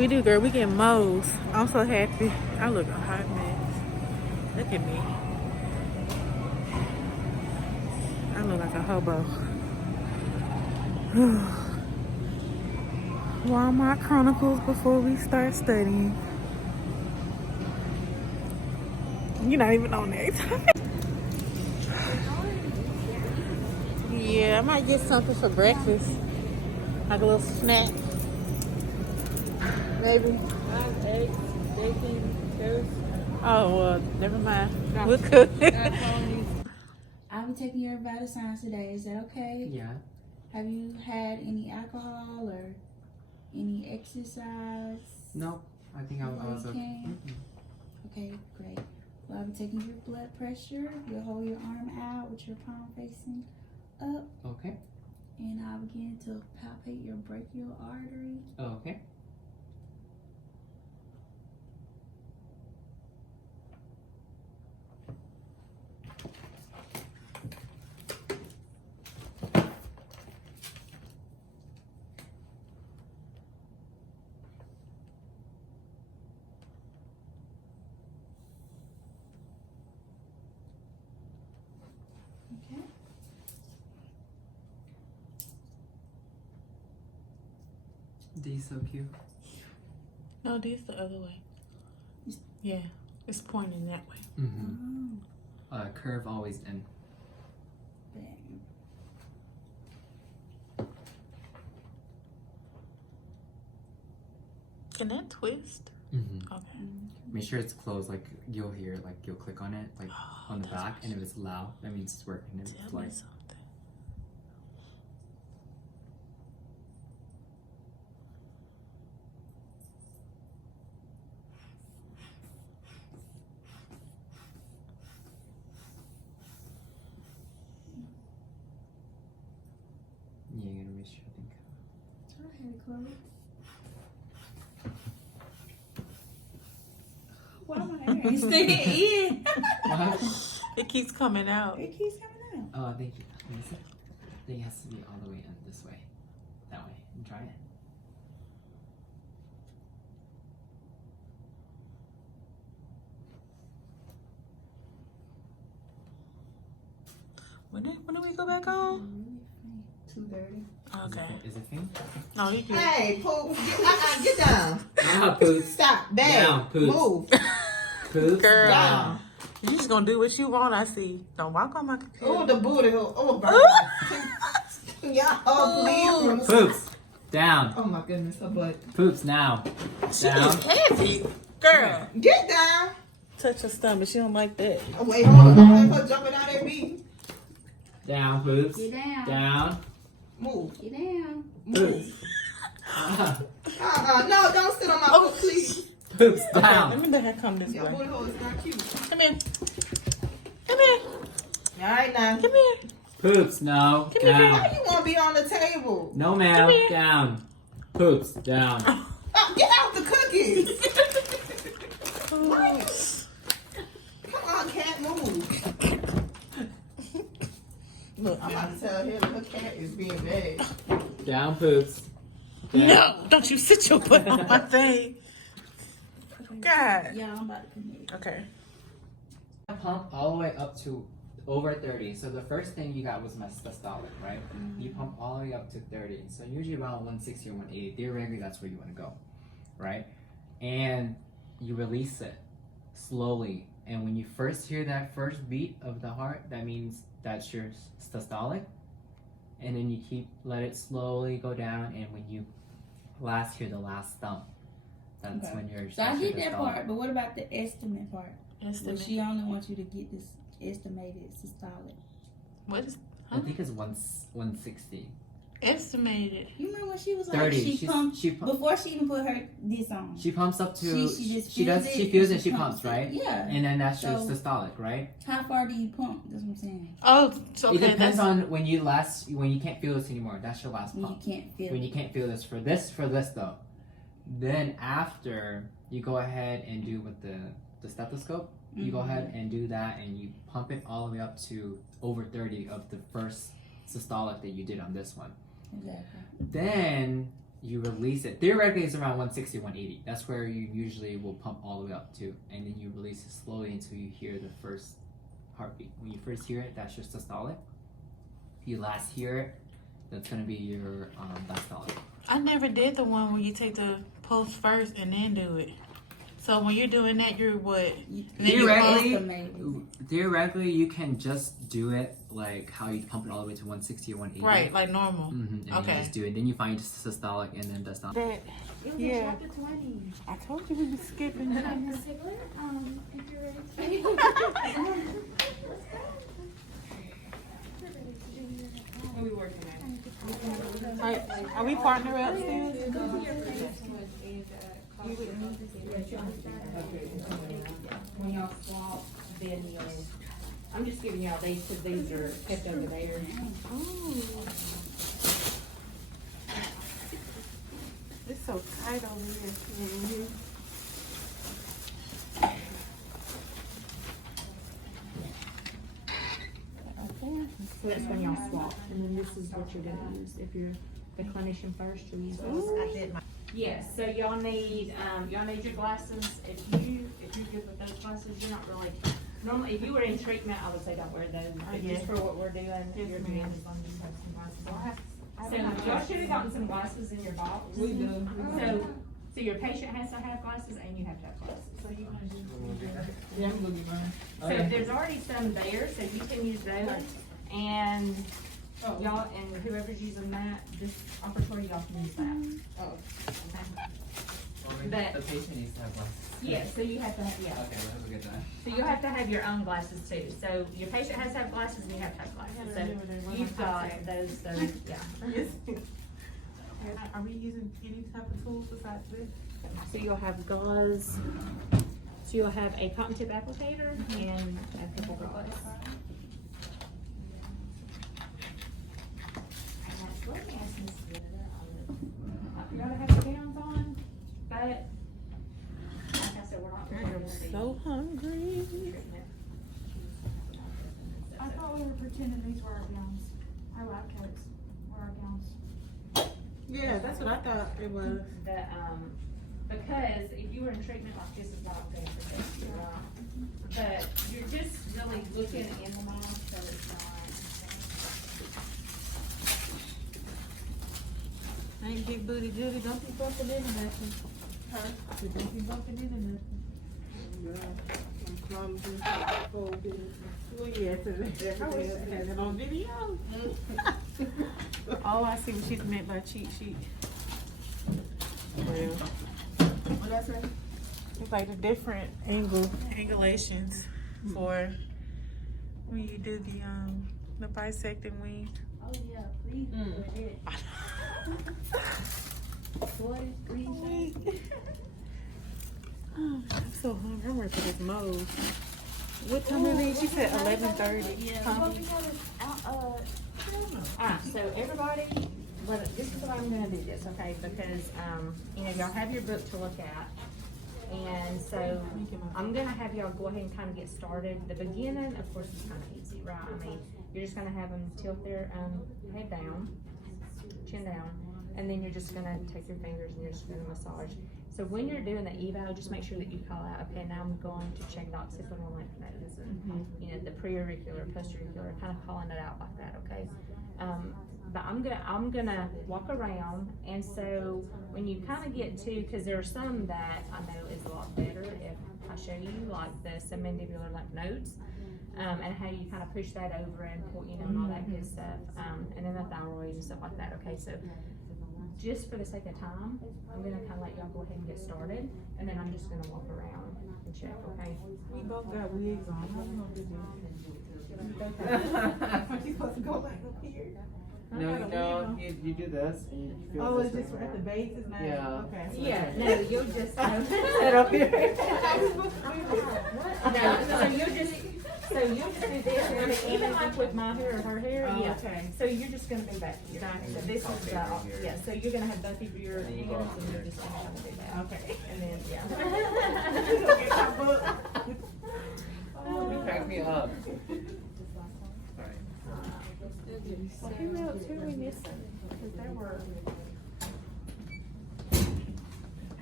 We do, girl. We get moles. I'm so happy. I look a hot mess. Look at me. I look like a hobo. Walmart Chronicles before we start studying. You're not even on there. Yeah, I might get something for breakfast. Like a little snack. Maybe. Eggs, bacon, toast. Oh, well, never mind. We'll cook. I'll be taking your vital signs today. Is that okay? Yeah. Have you had any alcohol or any exercise? No, I think I was okay. Okay, great. Well, I'll be taking your blood pressure. You'll hold your arm out with your palm facing up. Okay. And I'll begin to palpate your brachial artery. Okay. Okay. D's so cute. No, this the other way. Yeah, it's pointing that way. Mm-hmm. Curve always in. Bang. Can that twist? Mm-hmm. Okay. Make sure it's closed. Like you'll hear, like you'll click on it, like on the that's back, and if it's loud, that means it's working. If it's Tell me like something. yeah, you're gonna make sure. I think. Go ahead, Chloe. Why my hair ain't staying in? What happened? It keeps coming out. It keeps coming out. Oh, I think I think it has to be all the way in this way, that way. And try it. When do we go back on? 2:30. Okay. Is it thing? No, you can. Hey, Pooh, get down. Now, Poops. Stop. Bang. Down, Poops. Move. Poops. Girl. Down. You just gonna do what you want, I see. Don't walk on my computer. Oh, the booty hole. Oh, bro. Y'all, oh, please. Poops. Down. Oh, my goodness, her butt. Poops now. She Down. is heavy. Girl. Get down. Touch her stomach. She don't like that. Oh, wait, hold on. Don't let her jumping out at me. Down, Poops. Get down. Down. Move. Get down. Move. No, don't sit on my foot, please. Poops Okay, down. let me let her come this Your way. booty hole is not cute. Come here. Come here. All right, now. Come here. Poops, no. Give me your Down. Why you want to be on the table? No, Come ma'am. here. Down. Poops, down. Oh, get out the cookies. Ooh. Come on, cat, move. Look, I'm about to tell him her cat is being bad. Down, Poops. Down. no, don't you sit your butt on my thing. God. Yeah, I'm about to connect. Okay. Pump all the way up to over 30. So the first thing you got was my systolic, right? You pump all the way up to 30. So usually around 160 or 180. Theoretically, that's where you want to go, right? And you release it slowly. And when you first hear that first beat of the heart, that means that's your systolic. And then you let it slowly go down. And when you last hear the last thump, that's Okay. when you're. So I that's your get that systolic. part, but what about the estimate part? Well, Estimate. she only wants you to get this estimated systolic. What is I think it's 160. estimated? You remember when she was like 30. she pumped She pump, before she even put her this on? she pumps up to. She just She feels does. it She feels and it. She pumps, it. right? Yeah. And then that's your So- systolic, right? How far do you pump? That's what I'm saying. Oh, so It okay. depends That's on when you can't feel this anymore. That's your last When you pump. can't feel When it. you can't feel this for this though, then after you go ahead and do with the stethoscope, you go ahead and do that, and you pump it all the way up to over 30 of the first systolic that you did on this one. Exactly. Then you release it. Theoretically, it's around 160, 180. That's where you usually will pump all the way up to, and then you release it slowly until you hear the first heartbeat. When you first hear it, that's your systolic. If you last hear it, that's gonna be your diastolic. I never did the one where you take the pulse first and then do it. So when you're doing that, you're what? Theoretically, you can just do it like how you pump it all the way to 160 or 180. Right, like normal. And Okay. you just do it. Then you find your systolic and then diastolic. That, yeah. Chapter 20. I told you we be skipping. If you're ready to What we working at? Are we partner up still? When y'all swap, then you'll. I'm just giving y'all these because these are kept over there. It's so tight over here. So that's when y'all swap, and then this is what you're gonna use. If you're the clinician first, you'll use this. Yes, so y'all need your glasses. If you're good with those glasses, you're not really, normally, if you were in treatment, I would say don't wear those. But just for what we're doing, you're good as long as you have some glasses. So y'all should have gotten some glasses in your box. We do. So your patient has to have glasses and you have to have glasses. Yeah, I'm gonna get mine. So there's already some there, so you can use those. And y'all, and whoever's using that, this operatory, y'all can use that. But- the patient needs to have glasses. Yeah, so you have to have, yeah. Okay, we'll get that. So you have to have your own glasses too. So your patient has to have glasses and you have to have glasses. So you've got those, so, yeah. Are we using any type of tools besides this? So you'll have gauze, so you'll have a cotton tip applicator and a couple gauze. You gotta have your gowns on, but like I said, we're not. So hungry. I thought we were pretending these were our gowns. Our lab coats were our gowns. Yeah, that's what I thought it was. The, because if you were in treatment like this is not going to protect you, right? But you're just really looking in the mouth, so it's not. I ain't big booty Judy, don't be bumping into nothing. Huh? Don't be bumping into nothing. I'm clumsy, folded. Well, yeah, has it on video. Oh, I see what she's meant by cheat sheet. Well, What did I say? it's like the different angulations for when you do the bisecting wing. Oh yeah, please do it. I'm so hungry. I'm ready for this mode. What time is it? She said 11:30. Yeah. So everybody, this is what I'm gonna do this, okay, because, y'all have your book to look at. And so I'm gonna have y'all go ahead and kind of get started. The beginning, of course, is kind of easy, right? I mean, you're just gonna have them tilt their, head down, chin down, and then you're just gonna take your fingers and you're just gonna massage. So when you're doing the eval, just make sure that you call out, okay, now I'm going to check occipital lymph nodes and, the preauricular, postauricular, kind of calling it out like that, okay? But I'm gonna walk around, and so when you kind of get to, because there are some that I know is a lot better if I show you, like the submandibular lymph nodes, and how you kind of push that over and pull, and all that good stuff, and then the thyroid and stuff like that. Okay, so just for the sake of time, I'm gonna kind of let y'all go ahead and get started, and then I'm just gonna walk around and check. Okay. We both got wigs on. How we gonna do this? Are you supposed to go like up here? No, you do this and you feel Oh, this it's just at the base, it's not? Yeah. Okay. Yeah. No, you'll just Set up here. So you'll just do this, and then even like with my hair or her hair, Oh, yeah. okay. So you're just gonna be back here. So this is the, yeah, so you're gonna have both of your hands and you're just gonna have to do that. Okay. And then, yeah. You crack me up. Who else, who are we missing? Cause there were.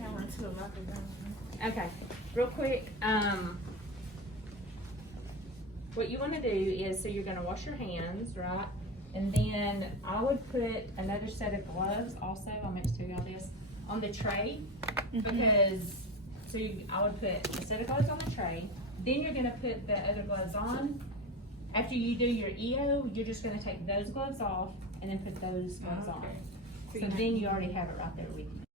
camera to lock it down. Okay, real quick, what you wanna do is, so you're gonna wash your hands, right? And then I would put another set of gloves also, I'll make sure y'all this, on the tray. Because, I would put a set of gloves on the tray, then you're gonna put the other gloves on. After you do your EO, you're just gonna take those gloves off and then put those gloves on. So then you already have it right there with you.